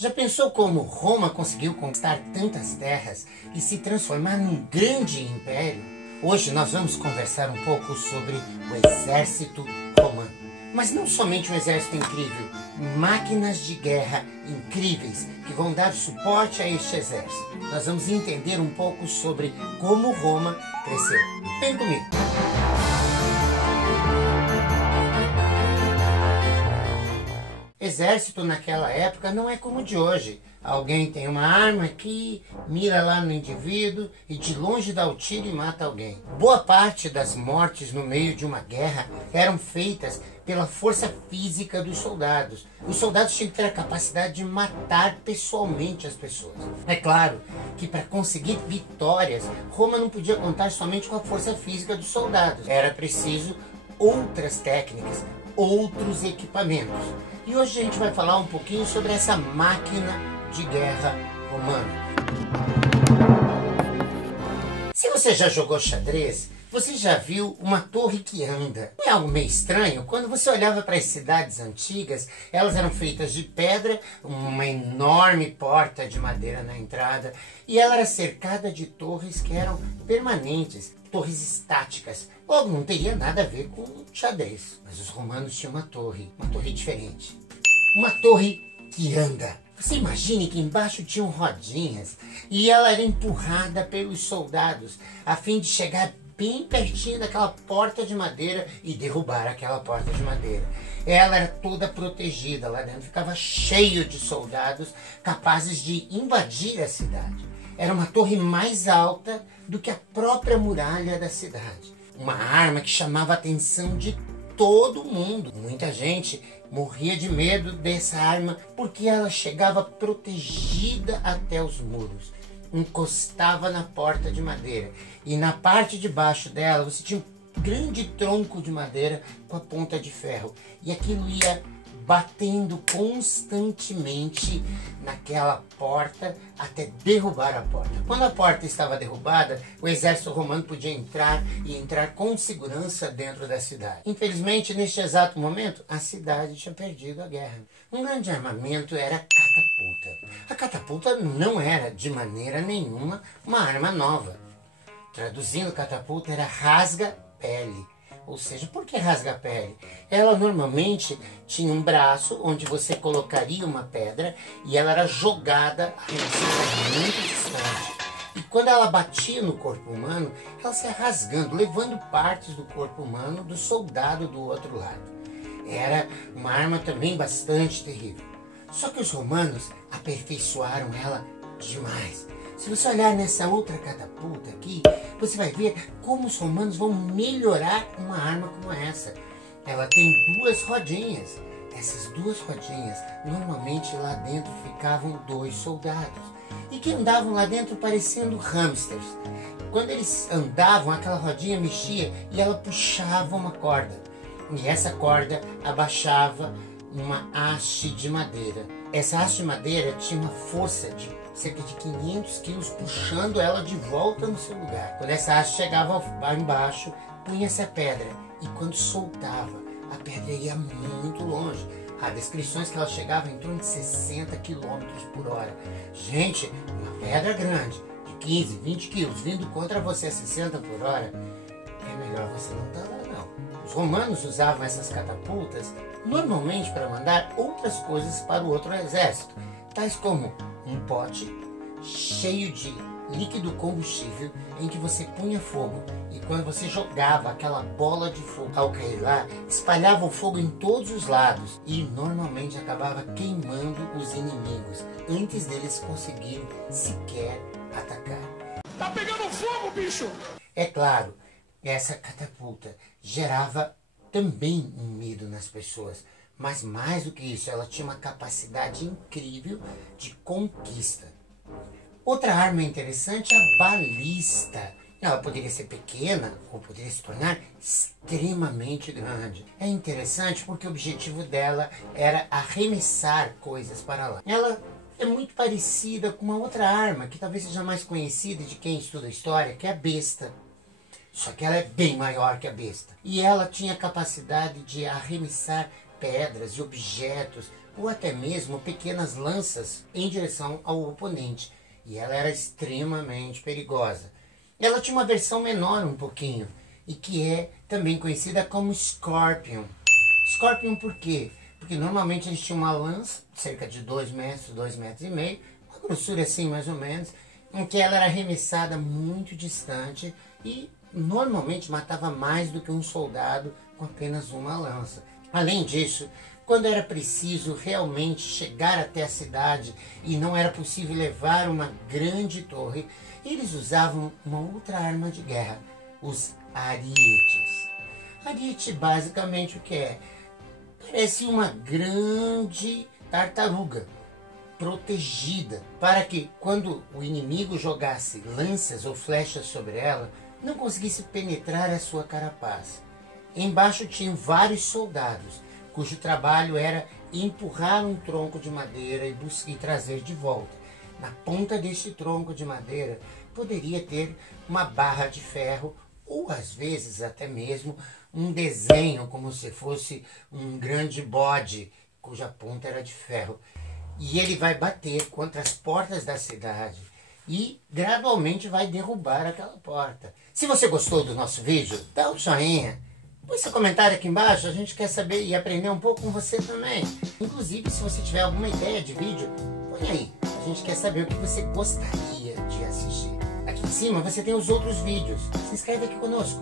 Já pensou como Roma conseguiu conquistar tantas terras e se transformar num grande império? Hoje nós vamos conversar um pouco sobre o exército romano. Mas não somente um exército incrível, máquinas de guerra incríveis que vão dar suporte a este exército. Nós vamos entender um pouco sobre como Roma cresceu. Vem comigo! Exército naquela época não é como o de hoje. Alguém tem uma arma aqui, mira lá no indivíduo e de longe dá o tiro e mata alguém. Boa parte das mortes no meio de uma guerra eram feitas pela força física dos soldados. Os soldados tinham que ter a capacidade de matar pessoalmente as pessoas. É claro que para conseguir vitórias, Roma não podia contar somente com a força física dos soldados. Era preciso outras técnicas, outros equipamentos. E hoje a gente vai falar um pouquinho sobre essa máquina de guerra romana. Se você já jogou xadrez, você já viu uma torre que anda. Não é algo meio estranho? Quando você olhava para as cidades antigas, elas eram feitas de pedra, uma enorme porta de madeira na entrada, e ela era cercada de torres que eram permanentes, torres estáticas. Logo, não teria nada a ver com xadrez. Mas os romanos tinham uma torre diferente. Uma torre que anda. Você imagine que embaixo tinham rodinhas e ela era empurrada pelos soldados a fim de chegar bem pertinho daquela porta de madeira e derrubar aquela porta de madeira. Ela era toda protegida, lá dentro ficava cheio de soldados capazes de invadir a cidade. Era uma torre mais alta do que a própria muralha da cidade. Uma arma que chamava a atenção de todo mundo. Muita gente morria de medo dessa arma porque ela chegava protegida até os muros. Encostava na porta de madeira e na parte de baixo dela você tinha um grande tronco de madeira com a ponta de ferro e aquilo ia batendo constantemente naquela porta até derrubar a porta. Quando a porta estava derrubada, o exército romano podia entrar com segurança dentro da cidade. Infelizmente, neste exato momento, a cidade tinha perdido a guerra. Um grande armamento era a catapulta. A catapulta não era, de maneira nenhuma, uma arma nova. Traduzindo, catapulta era rasga-pele. Ou seja, por que rasga-pele? Ela normalmente tinha um braço onde você colocaria uma pedra e ela era jogada muito distante. E quando ela batia no corpo humano, ela saia rasgando, levando partes do corpo humano do soldado do outro lado. Era uma arma também bastante terrível. Só que os romanos aperfeiçoaram ela demais. Se você olhar nessa outra catapulta aqui, você vai ver como os romanos vão melhorar uma arma como essa. Ela tem duas rodinhas. Essas duas rodinhas, normalmente lá dentro ficavam dois soldados. E que andavam lá dentro parecendo hamsters. Quando eles andavam, aquela rodinha mexia e ela puxava uma corda. E essa corda abaixava uma haste de madeira. Essa haste de madeira tinha uma força de cerca de 500 quilos puxando ela de volta no seu lugar. Quando essa haste chegava lá embaixo, punha-se a pedra e quando soltava, a pedra ia muito longe. Há descrições que ela chegava em torno de 60 km por hora. Gente, uma pedra grande, de 15, 20 quilos, vindo contra você a 60 por hora, é melhor você não estar lá não. Os romanos usavam essas catapultas normalmente para mandar outras coisas para o outro exército, tais como um pote cheio de líquido combustível em que você punha fogo e quando você jogava aquela bola de fogo ao cair lá, espalhava o fogo em todos os lados e normalmente acabava queimando os inimigos antes deles conseguirem sequer atacar. Tá pegando fogo, bicho! É claro, essa catapulta gerava também um medo nas pessoas. Mas mais do que isso, ela tinha uma capacidade incrível de conquista. Outra arma interessante é a balista. Ela poderia ser pequena ou poderia se tornar extremamente grande. É interessante porque o objetivo dela era arremessar coisas para lá. Ela é muito parecida com uma outra arma que talvez seja mais conhecida de quem estuda história, que é a besta. Só que ela é bem maior que a besta. E ela tinha a capacidade de arremessar pedras e objetos ou até mesmo pequenas lanças em direção ao oponente. E ela era extremamente perigosa. Ela tinha uma versão menor um pouquinho, e que é também conhecida como Scorpion. Scorpion por quê? Porque normalmente eles tinham uma lança, cerca de 2 metros, 2,5 metros, uma grossura assim mais ou menos, em que ela era arremessada muito distante e normalmente matava mais do que um soldado com apenas uma lança. Além disso, quando era preciso realmente chegar até a cidade e não era possível levar uma grande torre, eles usavam uma outra arma de guerra, os arietes. Ariete basicamente o que é? Parece uma grande tartaruga protegida, para que quando o inimigo jogasse lanças ou flechas sobre ela, não conseguisse penetrar a sua carapaça. Embaixo tinham vários soldados, cujo trabalho era empurrar um tronco de madeira e trazer de volta. Na ponta deste tronco de madeira poderia ter uma barra de ferro ou às vezes até mesmo um desenho como se fosse um grande bode cuja ponta era de ferro. E ele vai bater contra as portas da cidade e gradualmente vai derrubar aquela porta. Se você gostou do nosso vídeo, dá um joinha. Põe seu comentário aqui embaixo, a gente quer saber e aprender um pouco com você também. Inclusive, se você tiver alguma ideia de vídeo, põe aí. A gente quer saber o que você gostaria de assistir. Aqui em cima você tem os outros vídeos. Se inscreve aqui conosco.